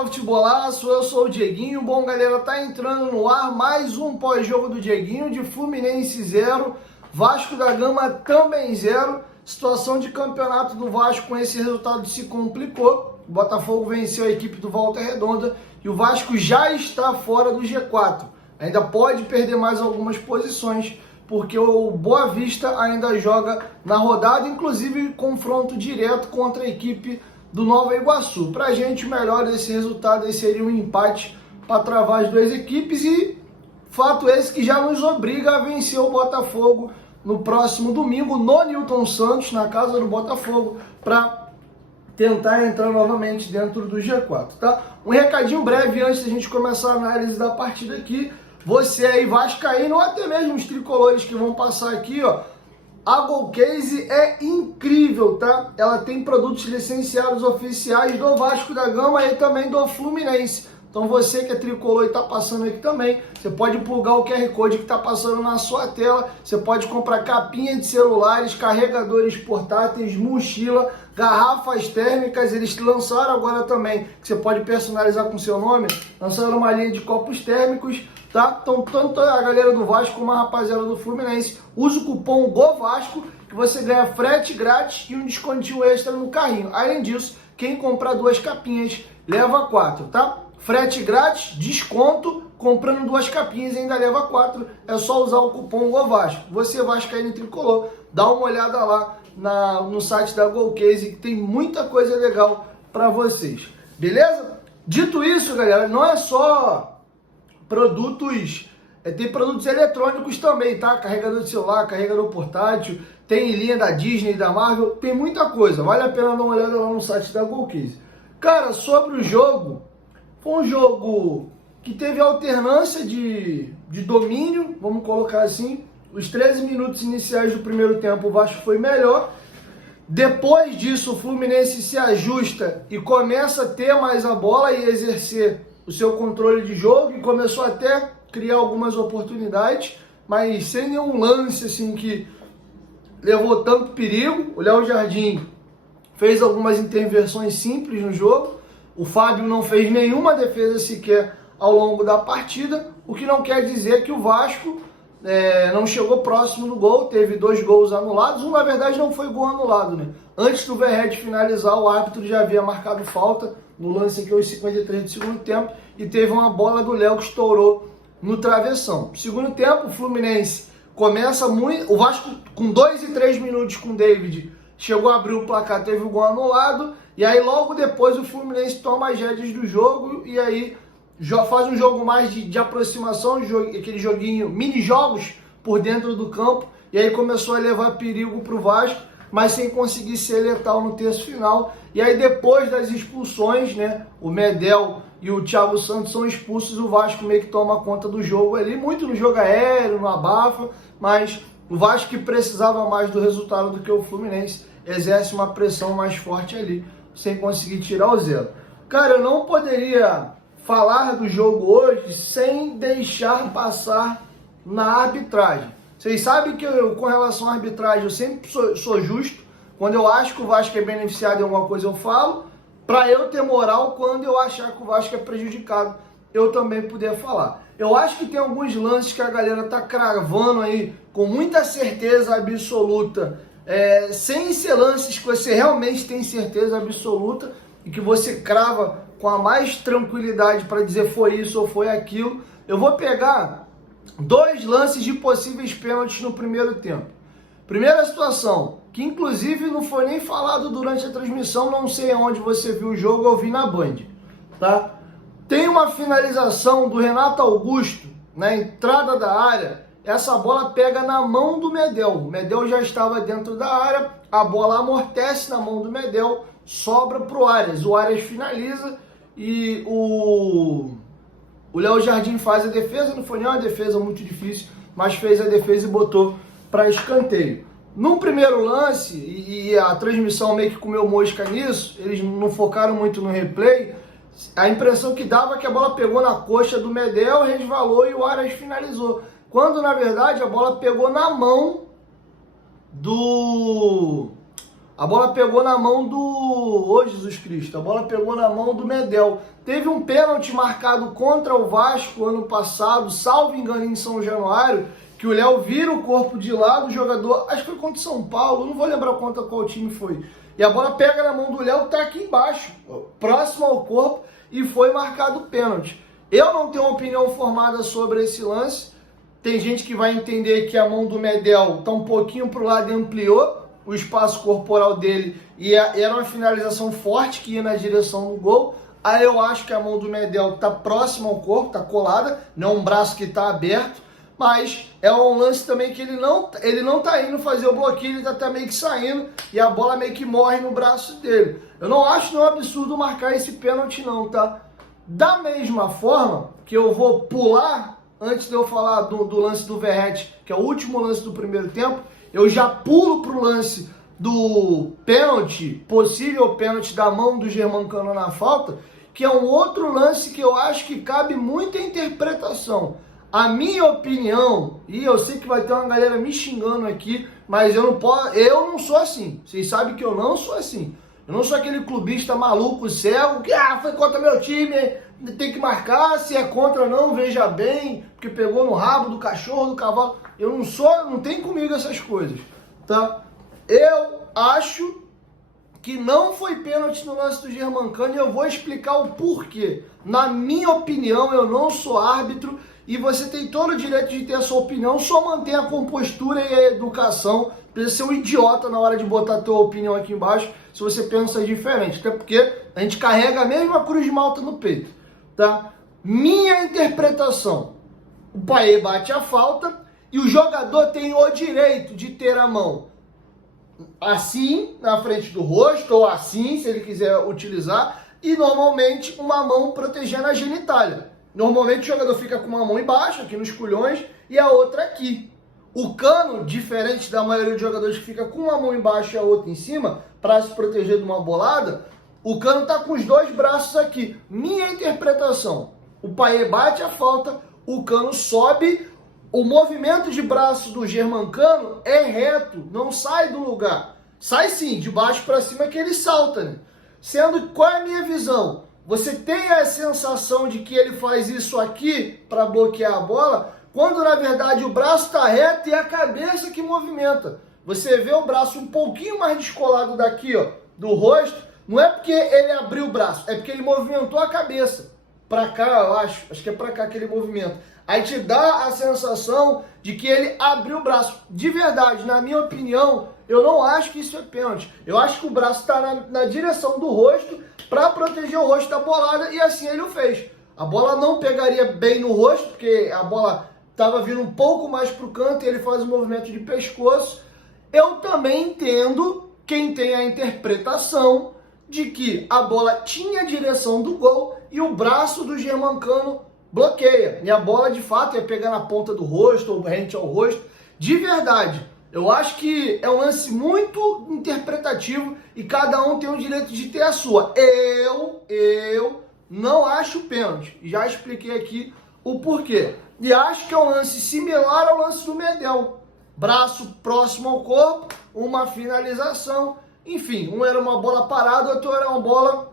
o Futebolaço, eu sou o Dieguinho. Bom, galera, tá entrando no ar mais um pós-jogo do Dieguinho, de Fluminense 0, Vasco da Gama também 0. Situação de campeonato do Vasco com esse resultado se complicou. O Botafogo venceu a equipe do Volta Redonda e o Vasco já está fora do G4. Ainda pode perder mais algumas posições, porque o Boa Vista ainda joga na rodada, inclusive confronto direto contra a equipe do Nova Iguaçu. Pra gente, o melhor desse resultado aí seria um empate para travar as duas equipes, e fato esse que já nos obriga a vencer o Botafogo no próximo domingo no Newton Santos, na casa do Botafogo, para tentar entrar novamente dentro do G4, tá? Um recadinho breve antes da gente começar a análise da partida aqui. Você aí vascaíno, ou até mesmo os tricolores que vão passar aqui, ó, a Golcase é incrível, tá? Ela tem produtos licenciados oficiais do Vasco da Gama e também do Fluminense. Então você que é tricolor e tá passando aqui também, você pode plugar o QR Code que tá passando na sua tela. Você pode comprar capinha de celulares, carregadores portáteis, mochila, garrafas térmicas. Eles lançaram agora também, que você pode personalizar com seu nome, lançaram uma linha de copos térmicos, tá? Então tanto a galera do Vasco como a rapaziada do Fluminense, usa o cupom GOVASCO que você ganha frete grátis e um descontinho extra no carrinho. Além disso, quem comprar duas capinhas leva 4, tá? Frete grátis, desconto, comprando duas capinhas ainda leva 4. É só usar o cupom GOVASCO. Você vascaíno tricolor, dá uma olhada lá no site da Golcase, que tem muita coisa legal para vocês. Beleza? Dito isso, galera, não é só produtos, tem produtos eletrônicos também, tá? Carregador de celular, carregador portátil, tem linha da Disney, da Marvel, tem muita coisa. Vale a pena dar uma olhada lá no site da Golcase. Cara, sobre o jogo, foi um jogo que teve alternância de domínio, vamos colocar assim. Os 13 minutos iniciais do primeiro tempo o Vasco foi melhor. Depois disso o Fluminense se ajusta e começa a ter mais a bola e exercer o seu controle de jogo, e começou até a criar algumas oportunidades, mas sem nenhum lance assim que levou tanto perigo. O Léo Jardim fez algumas intervenções simples no jogo. O Fábio não fez nenhuma defesa sequer ao longo da partida, o que não quer dizer que o Vasco não chegou próximo do gol. Teve 2 gols anulados. Um, na verdade, não foi gol anulado, né? Antes do Verret finalizar, o árbitro já havia marcado falta no lance aqui aos 53 do segundo tempo, e teve uma bola do Léo que estourou no travessão. Segundo tempo, o Fluminense começa muito... O Vasco, com 2 e 3 minutos com o David, chegou a abrir o placar, teve o gol anulado, e aí logo depois o Fluminense toma as rédeas do jogo, e aí faz um jogo mais de aproximação, aquele joguinho, mini-jogos por dentro do campo, e aí começou a levar perigo para o Vasco, mas sem conseguir ser letal no terço final. E aí depois das expulsões, né, o Medel e o Thiago Santos são expulsos, o Vasco meio que toma conta do jogo ali, muito no jogo aéreo, no abafa, mas o Vasco, que precisava mais do resultado do que o Fluminense, exerce uma pressão mais forte ali, sem conseguir tirar o 0. Cara, eu não poderia falar do jogo hoje sem deixar passar na arbitragem. Vocês sabem que eu, com relação à arbitragem, eu sempre sou justo. Quando eu acho que o Vasco é beneficiado em alguma coisa, eu falo. Para eu ter moral, quando eu achar que o Vasco é prejudicado, eu também puder falar. Eu acho que tem alguns lances que a galera tá cravando aí com muita certeza absoluta, sem ser lances que você realmente tem certeza absoluta e que você crava com a mais tranquilidade para dizer foi isso ou foi aquilo. Eu vou pegar 2 lances de possíveis pênaltis no primeiro tempo. Primeira situação, que inclusive não foi nem falado durante a transmissão, não sei onde você viu o jogo, eu vi na Band, tá? Tem uma finalização do Renato Augusto na entrada da área. Essa bola pega na mão do Medel. O Medel já estava dentro da área, a bola amortece na mão do Medel, sobra para o Arias. O Arias finaliza e o Léo Jardim faz a defesa. Não foi nem uma defesa muito difícil, mas fez a defesa e botou para escanteio. Num primeiro lance, e a transmissão meio que comeu mosca nisso, eles não focaram muito no replay, a impressão que dava é que a bola pegou na coxa do Medel, resvalou e o Arias finalizou. Quando, na verdade, a bola pegou na mão do A bola pegou na mão do... Ô, Jesus Cristo, a bola pegou na mão do Medel. Teve um pênalti marcado contra o Vasco ano passado, salvo engano, em São Januário, que o Léo vira o corpo de lado, o jogador, acho que foi contra o São Paulo, não vou lembrar contra qual time foi. E a bola pega na mão do Léo, tá aqui embaixo, próximo ao corpo, e foi marcado o pênalti. Eu não tenho uma opinião formada sobre esse lance. Tem gente que vai entender que a mão do Medel tá um pouquinho pro lado e ampliou o espaço corporal dele, e era uma finalização forte que ia na direção do gol. Aí eu acho que a mão do Medel tá próxima ao corpo, tá colada, não um braço que tá aberto, mas é um lance também que ele não tá indo fazer o bloqueio, ele tá até meio que saindo, e a bola meio que morre no braço dele. Eu não acho nenhum absurdo marcar esse pênalti não, tá? Da mesma forma que eu vou pular, antes de eu falar do lance do Verratti, que é o último lance do primeiro tempo, eu já pulo pro lance do pênalti, possível pênalti da mão do Germancano na falta, que é um outro lance que eu acho que cabe muita interpretação. A minha opinião, e eu sei que vai ter uma galera me xingando aqui, mas eu não sou assim. Vocês sabem que eu não sou assim. Eu não sou aquele clubista maluco, cego, que foi contra meu time, tem que marcar, se é contra não, veja bem, porque pegou no rabo do cachorro, do cavalo. Eu não tem comigo essas coisas, tá? Eu acho que não foi pênalti no lance do Germancano e eu vou explicar o porquê. Na minha opinião, eu não sou árbitro e você tem todo o direito de ter a sua opinião, só mantenha a compostura e a educação. Precisa ser um idiota na hora de botar a tua opinião aqui embaixo se você pensa diferente, até porque a gente carrega a mesma cruz de Malta no peito, tá? Minha interpretação, o Payet bate a falta e o jogador tem o direito de ter a mão assim, na frente do rosto, ou assim, se ele quiser utilizar, e normalmente uma mão protegendo a genitália. Normalmente o jogador fica com uma mão embaixo, aqui nos culhões, e a outra aqui. O Cano, diferente da maioria dos jogadores que fica com uma mão embaixo e a outra em cima, para se proteger de uma bolada, o Cano tá com os dois braços aqui. Minha interpretação, o Payet bate a falta, o Cano sobe, o movimento de braço do Germancano é reto, não sai do lugar. Sai sim, de baixo para cima que ele salta, né? Sendo, qual é a minha visão? Você tem a sensação de que ele faz isso aqui para bloquear a bola, quando na verdade o braço está reto e é a cabeça que movimenta. Você vê o braço um pouquinho mais descolado daqui, ó, do rosto, não é porque ele abriu o braço, é porque ele movimentou a cabeça. Para cá, eu acho que é para cá aquele movimento. Aí te dá a sensação de que ele abriu o braço. De verdade, na minha opinião, eu não acho que isso é pênalti. Eu acho que o braço está na direção do rosto para proteger o rosto da bolada e assim ele o fez. A bola não pegaria bem no rosto, porque a bola estava vindo um pouco mais para o canto e ele faz o movimento de pescoço. Eu também entendo quem tem a interpretação de que a bola tinha a direção do gol e o braço do Germancano bloqueia. E a bola, de fato, ia pegar na ponta do rosto ou rente ao rosto. De verdade, eu acho que é um lance muito interpretativo e cada um tem o direito de ter a sua. Eu não acho pênalti. Já expliquei aqui o porquê. E acho que é um lance similar ao lance do Medel. Braço próximo ao corpo, uma finalização. Enfim, um era uma bola parada, outro era uma bola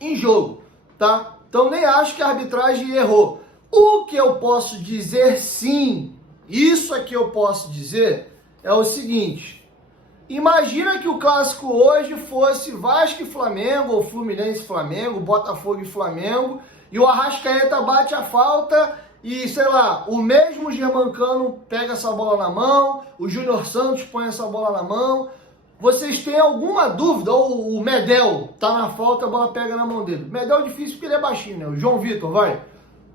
em jogo, tá? Então nem acho que a arbitragem errou. O que eu posso dizer sim, isso aqui eu posso dizer, é o seguinte. Imagina que o clássico hoje fosse Vasco e Flamengo, ou Fluminense e Flamengo, Botafogo e Flamengo, e o Arrascaeta bate a falta e, sei lá, o mesmo Germancano pega essa bola na mão, o Júnior Santos põe essa bola na mão. Vocês têm alguma dúvida? Ou o Medel tá na falta, a bola pega na mão dele. O Medel é difícil porque ele é baixinho, né? O João Vitor, vai.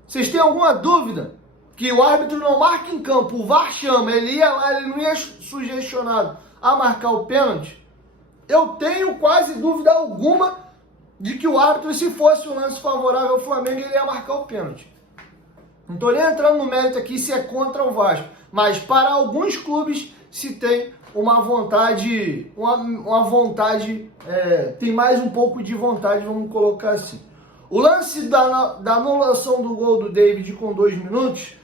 Vocês têm alguma dúvida que o árbitro não marca em campo, o VAR chama, ele ia lá, ele não ia sugestionado a marcar o pênalti? Eu tenho quase dúvida alguma de que o árbitro, se fosse um lance favorável ao Flamengo, ele ia marcar o pênalti. Não tô nem entrando no mérito aqui se é contra o Vasco, mas para alguns clubes se tem uma vontade, tem mais um pouco de vontade, vamos colocar assim. O lance da anulação do gol do David com 2 minutos,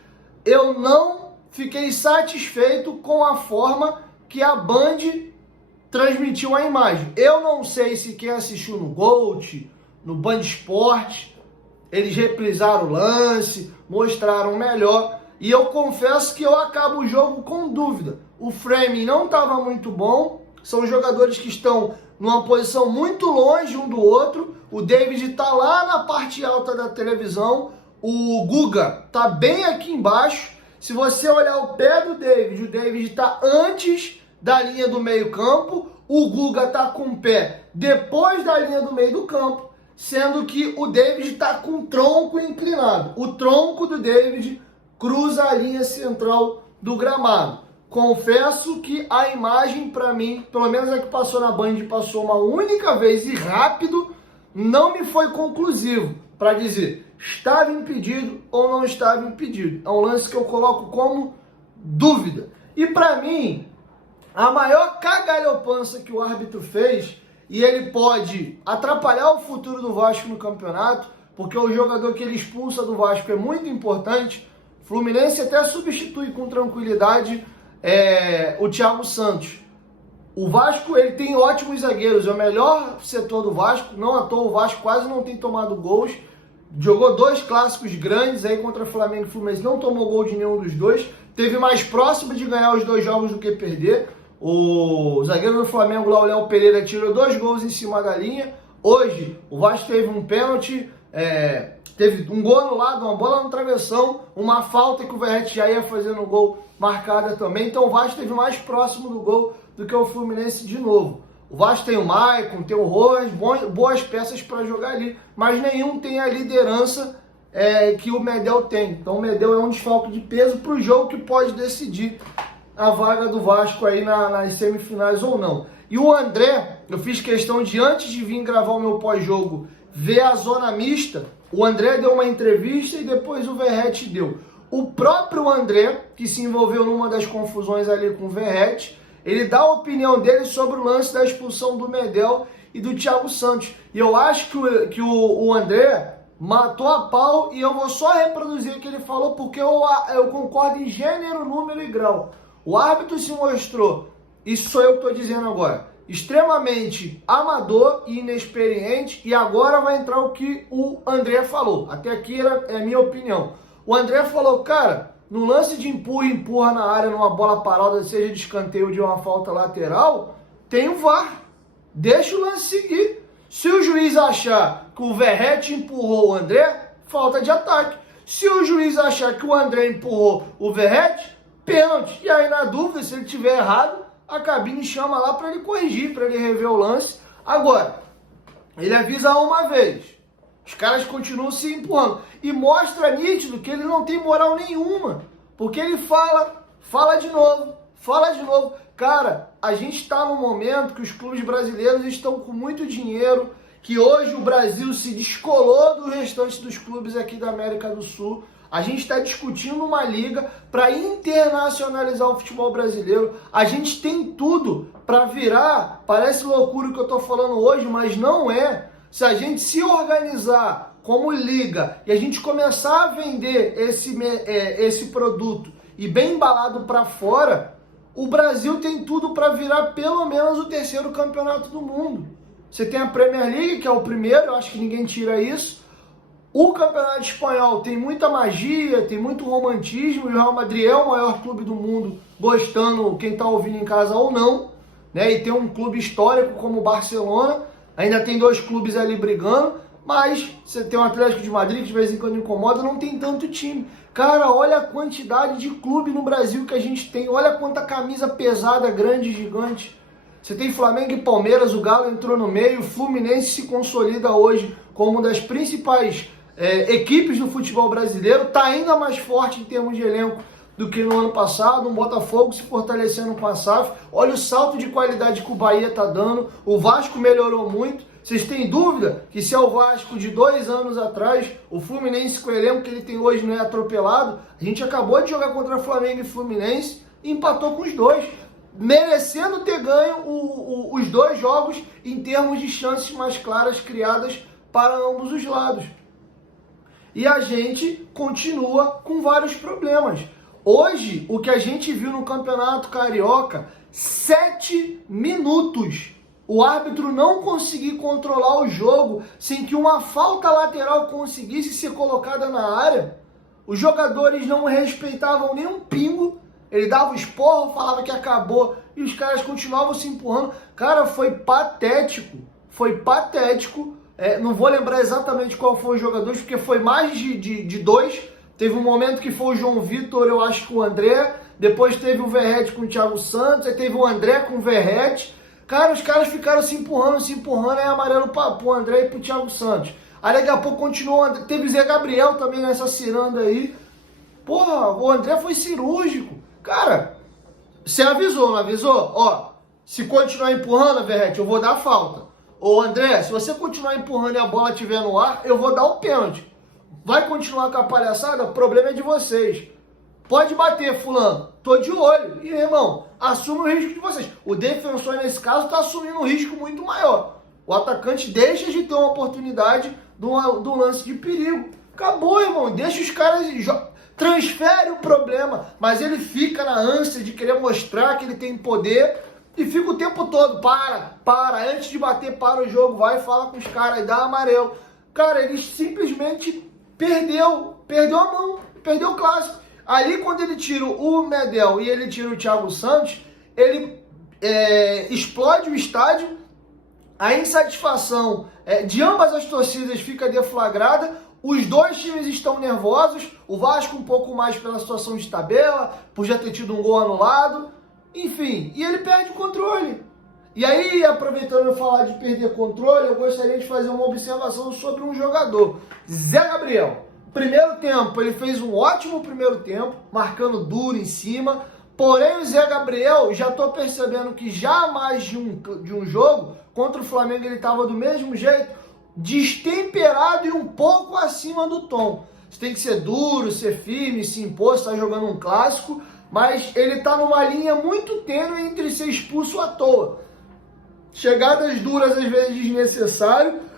eu não fiquei satisfeito com a forma que a Band transmitiu a imagem. Eu não sei se quem assistiu no Gold, no Band Esporte, eles reprisaram o lance, mostraram melhor. E eu confesso que eu acabo o jogo com dúvida. O framing não estava muito bom. São jogadores que estão numa posição muito longe um do outro. O David está lá na parte alta da televisão. O Guga está bem aqui embaixo. Se você olhar o pé do David, o David está antes da linha do meio campo. O Guga está com o pé depois da linha do meio do campo. Sendo que o David está com o tronco inclinado. O tronco do David cruza a linha central do gramado. Confesso que a imagem, para mim, pelo menos a que passou na Band, passou uma única vez e rápido, não me foi conclusivo para dizer estava impedido ou não estava impedido. É um lance que eu coloco como dúvida. E para mim, a maior cagalhopança que o árbitro fez, e ele pode atrapalhar o futuro do Vasco no campeonato, porque o jogador que ele expulsa do Vasco é muito importante. O Fluminense até substitui com tranquilidade o Thiago Santos. O Vasco, ele tem ótimos zagueiros, é o melhor setor do Vasco, não à toa o Vasco quase não tem tomado gols, jogou 2 clássicos grandes aí contra Flamengo e Fluminense, não tomou gol de nenhum dos dois, teve mais próximo de ganhar os 2 jogos do que perder. O zagueiro do Flamengo lá, o Léo Pereira, tirou 2 gols em cima da linha. Hoje, o Vasco teve um pênalti, teve um gol anulado, uma bola no travessão, uma falta que o Verratti já ia fazendo o gol marcada também. Então o Vasco esteve mais próximo do gol do que o Fluminense de novo. O Vasco tem o Maicon, tem o Rojas, boas peças para jogar ali, mas nenhum tem a liderança que o Medel tem. Então o Medel é um desfalque de peso para o jogo que pode decidir a vaga do Vasco aí nas semifinais ou não. E o André, eu fiz questão de, antes de vir gravar o meu pós-jogo, ver a zona mista. O André deu uma entrevista e depois o Verratti deu. O próprio André, que se envolveu numa das confusões ali com o Verratti, ele dá a opinião dele sobre o lance da expulsão do Medel e do Thiago Santos. E eu acho que o André matou a pau, e eu vou só reproduzir o que ele falou, porque eu concordo em gênero, número e grau. O árbitro se mostrou, isso sou eu que estou dizendo agora, extremamente amador e inexperiente, e agora vai entrar o que o André falou. Até aqui é a minha opinião. O André falou, cara, no lance de empurra na área, numa bola parada, seja de escanteio ou de uma falta lateral, tem o VAR. Deixa o lance seguir. Se o juiz achar que o Verratti empurrou o André, falta de ataque. Se o juiz achar que o André empurrou o Verratti, pênalti. E aí, na dúvida, se ele tiver errado, a cabine chama lá para ele corrigir, para ele rever o lance. Agora, ele avisa uma vez. Os caras continuam se empurrando. E mostra nítido que ele não tem moral nenhuma. Porque ele fala de novo. Cara, a gente está num momento que os clubes brasileiros estão com muito dinheiro, que hoje o Brasil se descolou do restante dos clubes aqui da América do Sul. A gente está discutindo uma liga para internacionalizar o futebol brasileiro. A gente tem tudo para virar, parece loucura o que eu estou falando hoje, mas não é. Se a gente se organizar como liga e a gente começar a vender esse produto e bem embalado para fora, o Brasil tem tudo para virar pelo menos o 3º campeonato do mundo. Você tem a Premier League, que é o primeiro, eu acho que ninguém tira isso. O Campeonato Espanhol tem muita magia, tem muito romantismo, e o Real Madrid é o maior clube do mundo, gostando quem está ouvindo em casa ou não, né? E tem um clube histórico como o Barcelona, ainda tem 2 clubes ali brigando, mas você tem o Atlético de Madrid, que de vez em quando incomoda, não tem tanto time. Cara, olha a quantidade de clube no Brasil que a gente tem, olha quanta camisa pesada, grande, gigante. Você tem Flamengo e Palmeiras, o Galo entrou no meio, o Fluminense se consolida hoje como uma das principais equipes do futebol brasileiro, está ainda mais forte em termos de elenco do que no ano passado, um Botafogo se fortalecendo com a SAF, olha o salto de qualidade que o Bahia está dando, o Vasco melhorou muito. Vocês têm dúvida que se é o Vasco de 2 anos atrás, o Fluminense com o elenco que ele tem hoje não é atropelado? A gente acabou de jogar contra Flamengo e Fluminense e empatou com os 2, merecendo ter ganho os 2 jogos em termos de chances mais claras criadas para ambos os lados. E a gente continua com vários problemas. Hoje, o que a gente viu no Campeonato Carioca 7 minutos. O árbitro não conseguiu controlar o jogo sem que uma falta lateral conseguisse ser colocada na área. Os jogadores não respeitavam nem um pingo. Ele dava o esporro, falava que acabou e os caras continuavam se empurrando. Cara, foi patético. Foi patético. Não vou lembrar exatamente qual foi os jogadores, porque foi mais de dois. Teve um momento que foi o João Vitor, eu acho que o André. Depois teve o Verratti com o Thiago Santos. Aí teve o André com o Verratti. Cara, os caras ficaram se empurrando, aí amarelo pro André e pro Thiago Santos. Aí daqui a pouco continuou, teve o Zé Gabriel também nessa ciranda aí. Porra, o André foi cirúrgico. Cara, você avisou, não avisou? Ó, se continuar empurrando, Verratti, eu vou dar falta. Ô André, se você continuar empurrando e a bola estiver no ar, eu vou dar o pênalti. Vai continuar com a palhaçada? O problema é de vocês. Pode bater, fulano. Tô de olho. E, irmão, assume o risco de vocês. O defensor, nesse caso, tá assumindo um risco muito maior. O atacante deixa de ter uma oportunidade do lance de perigo. Acabou, irmão. Deixa os caras... Transfere o problema. Mas ele fica na ânsia de querer mostrar que ele tem poder e fica o tempo todo. Para. Antes de bater, para o jogo. Vai e fala com os caras e dá amarelo. Cara, ele simplesmente perdeu a mão. Perdeu o clássico. Ali, quando ele tira o Medel e ele tira o Thiago Santos, ele explode o estádio, a insatisfação de ambas as torcidas fica deflagrada, os dois times estão nervosos, o Vasco um pouco mais pela situação de tabela, por já ter tido um gol anulado, enfim, e ele perde o controle. E aí, aproveitando eu falar de perder controle, eu gostaria de fazer uma observação sobre um jogador, Zé Gabriel. Primeiro tempo, ele fez um ótimo primeiro tempo, marcando duro em cima. Porém, o Zé Gabriel, já estou percebendo que já mais de um jogo, contra o Flamengo ele estava do mesmo jeito, destemperado e um pouco acima do tom. Você tem que ser duro, ser firme, se impor, está jogando um clássico, mas ele está numa linha muito tênue entre ser expulso à toa. Chegadas duras, às vezes desnecessário,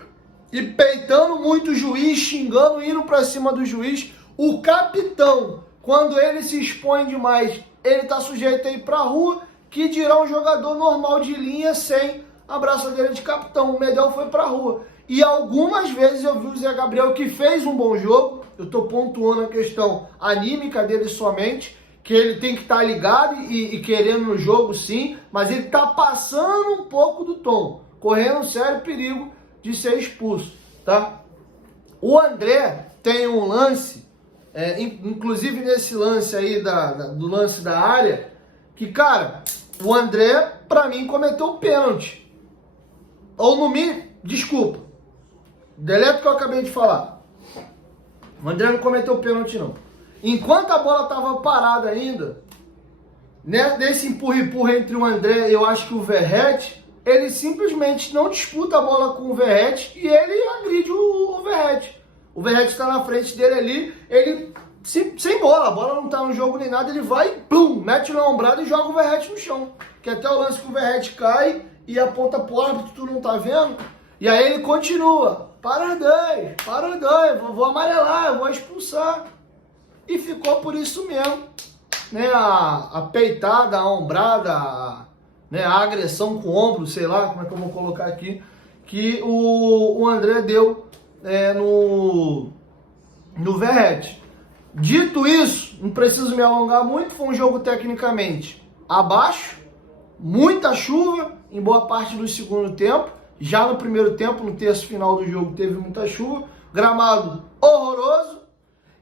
e peitando muito o juiz, xingando, indo pra cima do juiz. O capitão, quando ele se expõe demais, ele tá sujeito a ir pra rua, que dirá um jogador normal de linha sem a braçadeira de capitão. O Medel foi pra rua. E algumas vezes eu vi o Zé Gabriel, que fez um bom jogo, eu tô pontuando a questão anímica dele somente, que ele tem que estar ligado e querendo no jogo sim, mas ele tá passando um pouco do tom, correndo um sério perigo de ser expulso, tá? O André tem um lance, inclusive nesse lance aí, do lance da área, que, cara, o André, pra mim, cometeu pênalti. Ou no mínimo, desculpa, deleta o que eu acabei de falar. O André não cometeu pênalti, não. Enquanto a bola tava parada ainda, né, nesse empurra-empurra entre o André e eu acho que o Verratti, ele simplesmente não disputa a bola com o Verratti e ele agride o Verratti. O Verratti está na frente dele ali, ele sem bola, a bola não está no jogo nem nada, ele vai, plum, mete na ombrada e joga o Verratti no chão. Que até o lance que o Verratti cai e aponta pro árbitro, tu não tá vendo? E aí ele continua, para os dois, vou amarelar, eu vou expulsar. E ficou por isso mesmo, né, a peitada, a ombrada, né, a agressão com o ombro, sei lá como é que eu vou colocar aqui, que o André deu no Verratti. Dito isso, não preciso me alongar muito, foi um jogo tecnicamente abaixo, muita chuva em boa parte do segundo tempo, já no primeiro tempo, no terço final do jogo teve muita chuva, gramado horroroso.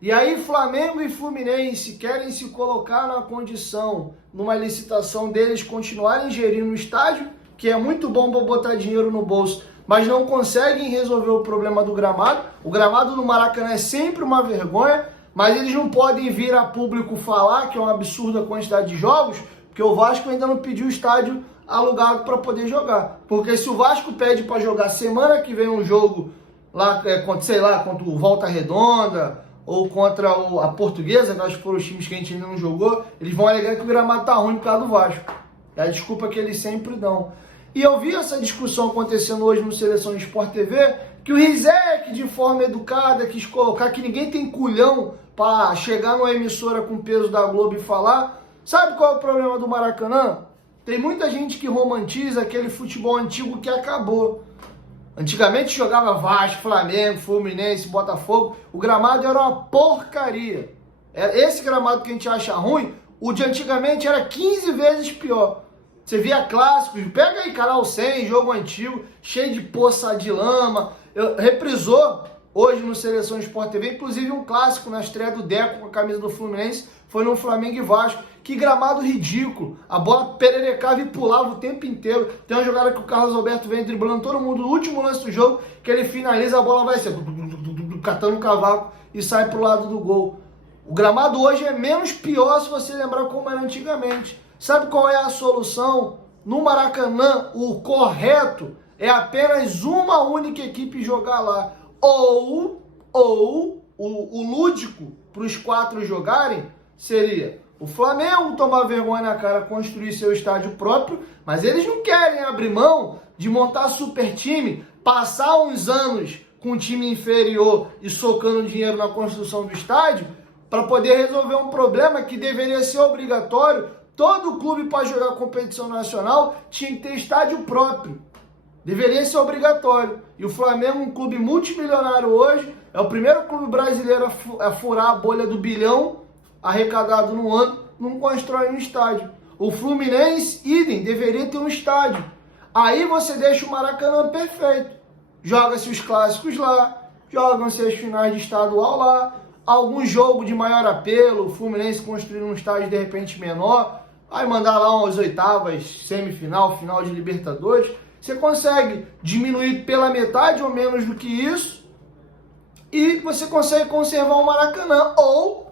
E aí Flamengo e Fluminense querem se colocar na condição, numa licitação deles continuarem gerindo o estádio, que é muito bom para botar dinheiro no bolso, mas não conseguem resolver o problema do gramado. O gramado no Maracanã é sempre uma vergonha, mas eles não podem vir a público falar que é um absurdo a quantidade de jogos, porque o Vasco ainda não pediu o estádio alugado para poder jogar. Porque se o Vasco pede para jogar semana que vem um jogo lá, sei lá, contra o Volta Redonda, ou contra a Portuguesa, que acho que foram os times que a gente ainda não jogou, eles vão alegar que o gramado tá ruim por causa do Vasco. É a desculpa que eles sempre dão. E eu vi essa discussão acontecendo hoje no Seleção Sport TV, que o Rizek, de forma educada, quis colocar que ninguém tem culhão para chegar numa emissora com peso da Globo e falar. Sabe qual é o problema do Maracanã? Tem muita gente que romantiza aquele futebol antigo que acabou. Antigamente jogava Vasco, Flamengo, Fluminense, Botafogo. O gramado era uma porcaria. Esse gramado que a gente acha ruim, o de antigamente era 15 vezes pior. Você via clássicos, pega aí canal 100, jogo antigo, cheio de poça de lama. Reprisou hoje no Seleção Sport TV, inclusive um clássico na estreia do Deco com a camisa do Fluminense, foi no Flamengo e Vasco. Que gramado ridículo. A bola pererecava e pulava o tempo inteiro. Tem uma jogada que o Carlos Alberto vem driblando todo mundo no último lance do jogo, que ele finaliza, a bola vai ser catando um cavaco e sai pro lado do gol. O gramado hoje é menos pior se você lembrar como era antigamente. Sabe qual é a solução? No Maracanã, o correto é apenas uma única equipe jogar lá. Ou o lúdico para os 4 jogarem seria o Flamengo tomar vergonha na cara, construir seu estádio próprio, mas eles não querem abrir mão de montar super time, passar uns anos com um time inferior e socando dinheiro na construção do estádio, para poder resolver um problema que deveria ser obrigatório. Todo clube para jogar competição nacional tinha que ter estádio próprio. Deveria ser obrigatório. E o Flamengo, um clube multimilionário hoje, é o primeiro clube brasileiro a furar a bolha do bilhão arrecadado no ano, não constrói um estádio. O Fluminense, idem, deveria ter um estádio. Aí você deixa o Maracanã perfeito. Joga-se os clássicos lá, jogam-se as finais de estadual lá, algum jogo de maior apelo, o Fluminense construir um estádio de repente menor, vai mandar lá umas oitavas, semifinal, final de Libertadores. Você consegue diminuir pela metade ou menos do que isso e você consegue conservar o Maracanã. Ou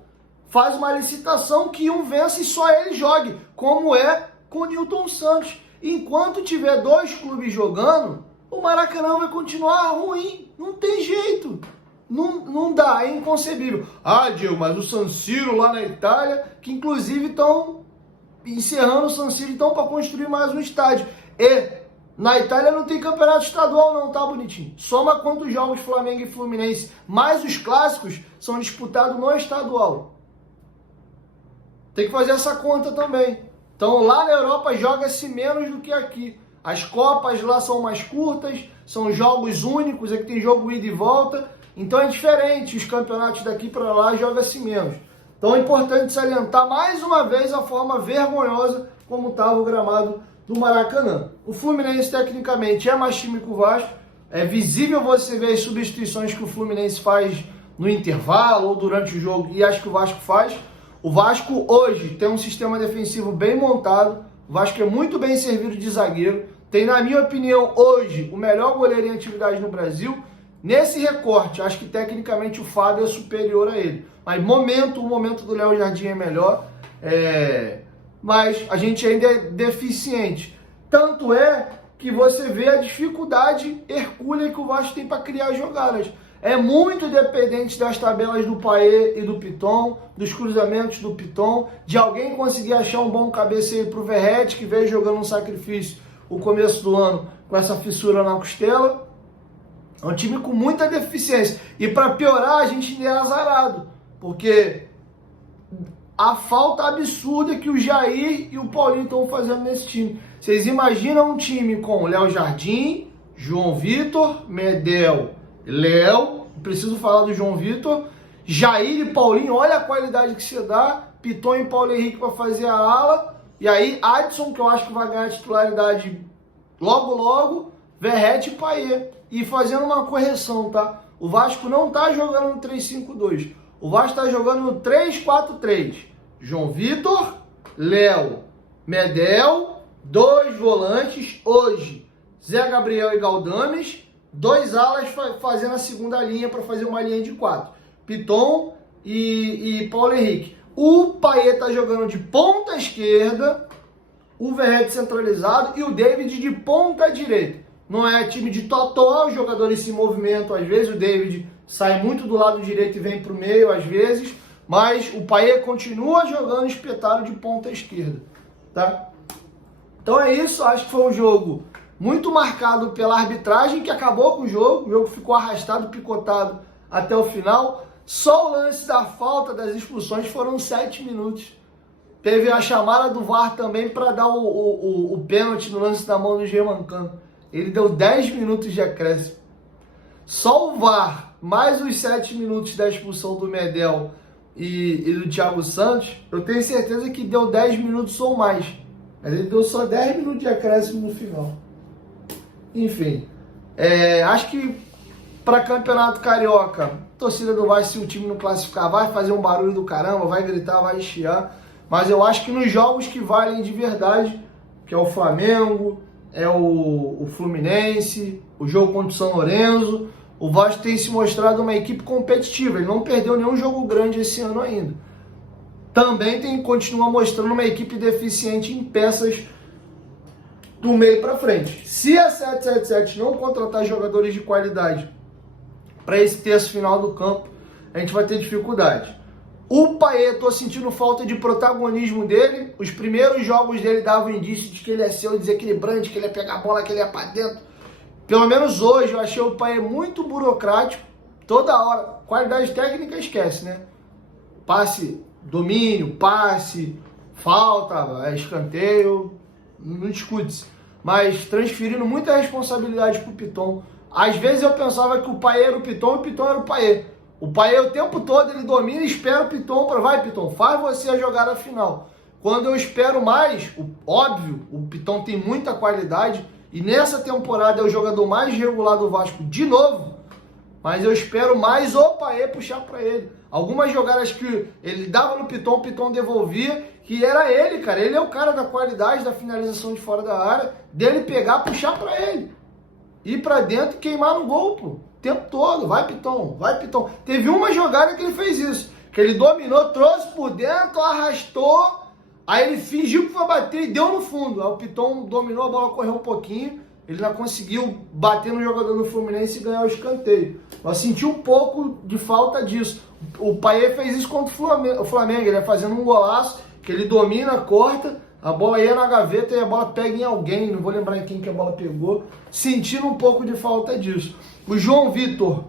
faz uma licitação que um vença e só ele jogue, como é com o Newton Santos. Enquanto tiver 2 clubes jogando, o Maracanã vai continuar ruim. Não tem jeito. Não dá, é inconcebível. Ah, Diego, mas o San Siro lá na Itália, que inclusive estão encerrando o San Siro, então, para construir mais um estádio. E na Itália não tem campeonato estadual não, tá, bonitinho? Soma quantos jogos Flamengo e Fluminense, mais os clássicos, são disputados no estadual. Tem que fazer essa conta também. Então lá na Europa joga-se menos do que aqui. As Copas lá são mais curtas, são jogos únicos, aqui tem jogo ida e volta. Então é diferente, os campeonatos daqui para lá joga-se menos. Então é importante salientar mais uma vez a forma vergonhosa como estava o gramado do Maracanã. O Fluminense tecnicamente é mais time que o Vasco. É visível você ver as substituições que o Fluminense faz no intervalo ou durante o jogo e acho que o Vasco faz. O Vasco hoje tem um sistema defensivo bem montado. O Vasco é muito bem servido de zagueiro. Tem, na minha opinião, hoje o melhor goleiro em atividade no Brasil. Nesse recorte, acho que tecnicamente o Fábio é superior a ele. Mas o momento do Léo Jardim é melhor. Mas a gente ainda é deficiente. Tanto é que você vê a dificuldade hercúlea que o Vasco tem para criar jogadas. É muito dependente das tabelas do Payet e do Piton, dos cruzamentos do Piton, de alguém conseguir achar um bom cabeceio para o Verratti, que veio jogando um sacrifício o começo do ano com essa fissura na costela. É um time com muita deficiência. E para piorar, a gente ainda é azarado. Porque a falta absurda que o Jair e o Paulinho estão fazendo nesse time. Vocês imaginam um time com Léo Jardim, João Vitor, Medel, Léo, preciso falar do João Vitor, Jair e Paulinho, olha a qualidade que se dá, Piton e Paulo Henrique para fazer a ala, e aí Adson, que eu acho que vai ganhar a titularidade logo, Verratti e Payet. E fazendo uma correção, tá? O Vasco não tá jogando no 3-5-2. O Vasco tá jogando no 3-4-3. João Vitor, Léo, Medel, 2 volantes, hoje Zé Gabriel e Galdames, 2 alas fazendo a segunda linha para fazer uma linha de 4. Piton e Paulo Henrique. O Payet tá jogando de ponta esquerda, o Verratti centralizado e o David de ponta direita. Não é time de totó, os jogadores se movimentam às vezes, o David sai muito do lado direito e vem para o meio às vezes, mas o Payet continua jogando espetado de ponta esquerda, tá? Então é isso, acho que foi um jogo muito marcado pela arbitragem que acabou com o jogo ficou arrastado, picotado até o final. Só o lance da falta das expulsões foram 7 minutos. teve a chamada do VAR também para dar o pênalti no lance da mão do Germancano. Ele deu 10 minutos de acréscimo. Só o VAR, mais os 7 minutos da expulsão do Medel e do Thiago Santos, eu tenho certeza que deu 10 minutos ou mais. Mas ele deu só 10 minutos de acréscimo no final. Enfim, acho que para Campeonato Carioca, torcida do Vasco, se o time não classificar, vai fazer um barulho do caramba, vai gritar, vai chiar. Mas eu acho que nos jogos que valem de verdade, que é o Flamengo, é o Fluminense, o jogo contra o São Lourenço, o Vasco tem se mostrado uma equipe competitiva. Ele não perdeu nenhum jogo grande esse ano ainda. Também continua mostrando uma equipe deficiente em peças do meio para frente. Se a 777 não contratar jogadores de qualidade para esse terço final do campo, a gente vai ter dificuldade. O Payet, tô sentindo falta de protagonismo dele. Os primeiros jogos dele davam indício de que ele ia ser o desequilibrante, que ele ia pegar a bola, que ele ia para dentro. Pelo menos hoje eu achei o Payet muito burocrático. Toda hora, qualidade técnica esquece, né? Passe, domínio, passe, falta, escanteio, não discute-se. Mas transferindo muita responsabilidade pro Piton. Às vezes eu pensava que o Payet era o Piton e o Piton era o Payet. O Payet o tempo todo ele domina e espera o Piton para vai Piton, faz você a jogada final. Quando eu espero mais, óbvio, o Piton tem muita qualidade e nessa temporada é o jogador mais regular do Vasco de novo, mas eu espero mais o Payet puxar para ele. Algumas jogadas que ele dava no Piton, o Piton devolvia, que era ele, cara. Ele é o cara da qualidade, da finalização de fora da área, dele pegar, puxar para ele. Ir para dentro e queimar no gol, pô. O tempo todo. Vai, Piton, vai, Piton. Teve uma jogada que ele fez isso. Que ele dominou, trouxe por dentro, arrastou. Aí ele fingiu que foi bater e deu no fundo. Aí o Piton dominou, a bola correu um pouquinho. Ele não conseguiu bater no jogador do Fluminense e ganhar o escanteio. Eu senti um pouco de falta disso. O Payet fez isso contra o Flamengo. Ele ia fazendo um golaço, que ele domina, corta, a bola ia na gaveta e a bola pega em alguém. Não vou lembrar em quem que a bola pegou. Sentindo um pouco de falta disso. O João Vitor,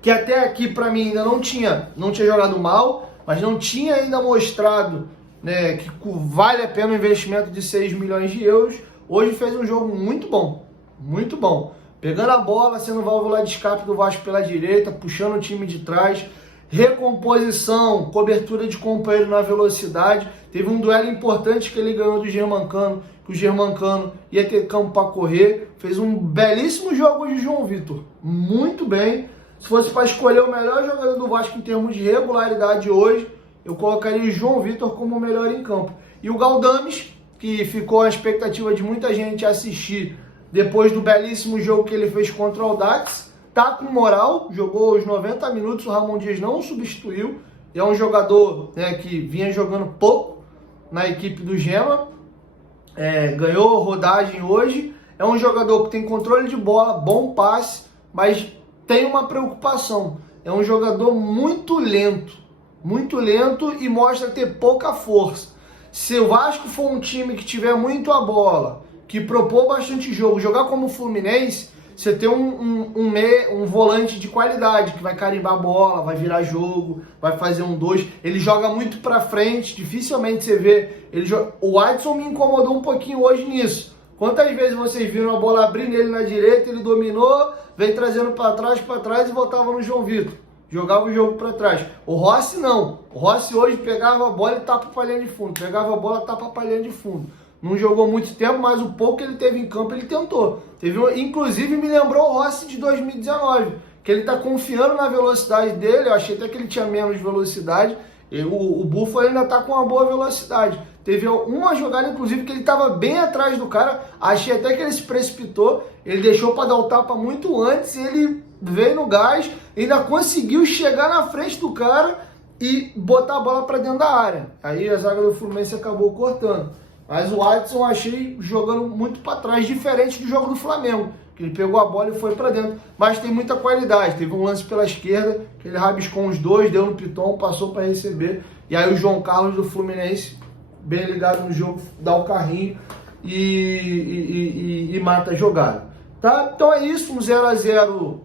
que até aqui para mim ainda não tinha jogado mal, mas não tinha ainda mostrado, né, que vale a pena o investimento de 6 milhões de euros. Hoje fez um jogo muito bom, muito bom. Pegando a bola, sendo válvula de escape do Vasco pela direita, puxando o time de trás, recomposição, cobertura de companheiro na velocidade. Teve um duelo importante que ele ganhou do Germancano, que o Germancano ia ter campo para correr. Fez um belíssimo jogo de João Vitor, muito bem. Se fosse para escolher o melhor jogador do Vasco em termos de regularidade hoje, eu colocaria o João Vitor como o melhor em campo. E o Galdames, que ficou a expectativa de muita gente assistir depois do belíssimo jogo que ele fez contra o Audax, tá com moral, jogou os 90 minutos, o Ramon Dias não o substituiu, é um jogador, né, que vinha jogando pouco na equipe do Gema, ganhou rodagem hoje, é um jogador que tem controle de bola, bom passe, mas tem uma preocupação, é um jogador muito lento e mostra ter pouca força. Se o Vasco for um time que tiver muito a bola, que propor bastante jogo, jogar como o Fluminense, você tem um volante de qualidade, que vai carimbar a bola, vai virar jogo, vai fazer 1-2. Ele joga muito pra frente, dificilmente você vê. O Adson me incomodou um pouquinho hoje nisso. Quantas vezes vocês viram a bola abrir nele na direita, ele dominou, veio trazendo pra trás e voltava no João Vitor. Jogava o jogo para trás. O Rossi não. O Rossi hoje pegava a bola e tapa pra linha de fundo. Pegava a bola, tapa pra linha de fundo. Não jogou muito tempo, mas o pouco que ele teve em campo, ele tentou. Inclusive, me lembrou o Rossi de 2019, que ele tá confiando na velocidade dele. Eu achei até que ele tinha menos velocidade. O Buffalo ainda tá com uma boa velocidade. Teve uma jogada, inclusive, que ele tava bem atrás do cara. Achei até que ele se precipitou. Ele deixou para dar o tapa muito antes. Ele veio no gás, ainda conseguiu chegar na frente do cara e botar a bola para dentro da área. Aí a zaga do Fluminense acabou cortando. Mas o Adson achei jogando muito para trás, diferente do jogo do Flamengo, que ele pegou a bola e foi para dentro. Mas tem muita qualidade. Teve um lance pela esquerda, que ele rabiscou os dois, deu no Piton, passou para receber. E aí o João Carlos do Fluminense, bem ligado no jogo, dá o carrinho e mata a jogada. Tá? Então é isso, um 0-0.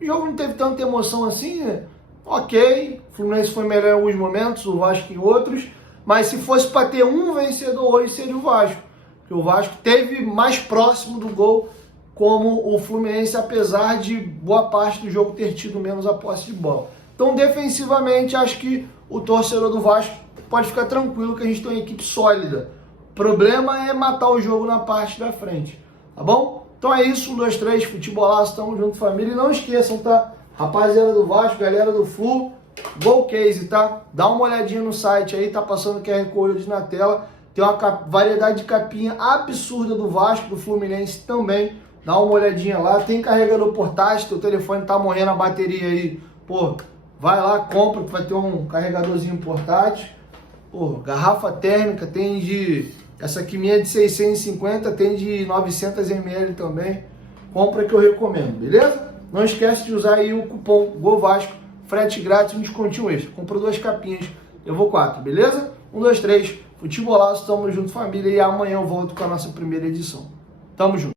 O jogo não teve tanta emoção assim, né? ok, o Fluminense foi melhor em alguns momentos, o Vasco em outros, mas se fosse para ter um vencedor hoje seria o Vasco, porque o Vasco teve mais próximo do gol como o Fluminense, apesar de boa parte do jogo ter tido menos a posse de bola. Então, defensivamente, acho que o torcedor do Vasco pode ficar tranquilo que a gente tem uma equipe sólida. O problema é matar o jogo na parte da frente, tá bom? Então é isso, 1, 2, 3, futebolaço, tamo junto, família. E não esqueçam, tá? Rapaziada do Vasco, galera do Flu, Golcase, tá? Dá uma olhadinha no site aí, tá passando o QR Code na tela. Tem uma variedade de capinha absurda do Vasco, do Fluminense também. Dá uma olhadinha lá. Tem carregador portátil, teu telefone tá morrendo a bateria aí. Pô, vai lá, compra, que vai ter um carregadorzinho portátil. Pô, garrafa térmica, tem de... Essa aqui minha é de 650, tem de 900 ml também. Compra que eu recomendo, beleza? Não esquece de usar aí o cupom GOVASCO, frete grátis, um descontinho extra. Comprou 2 capinhas, eu vou 4, beleza? 1, 2, 3, futebolaço, tamo junto, família. E amanhã eu volto com a nossa primeira edição. Tamo junto.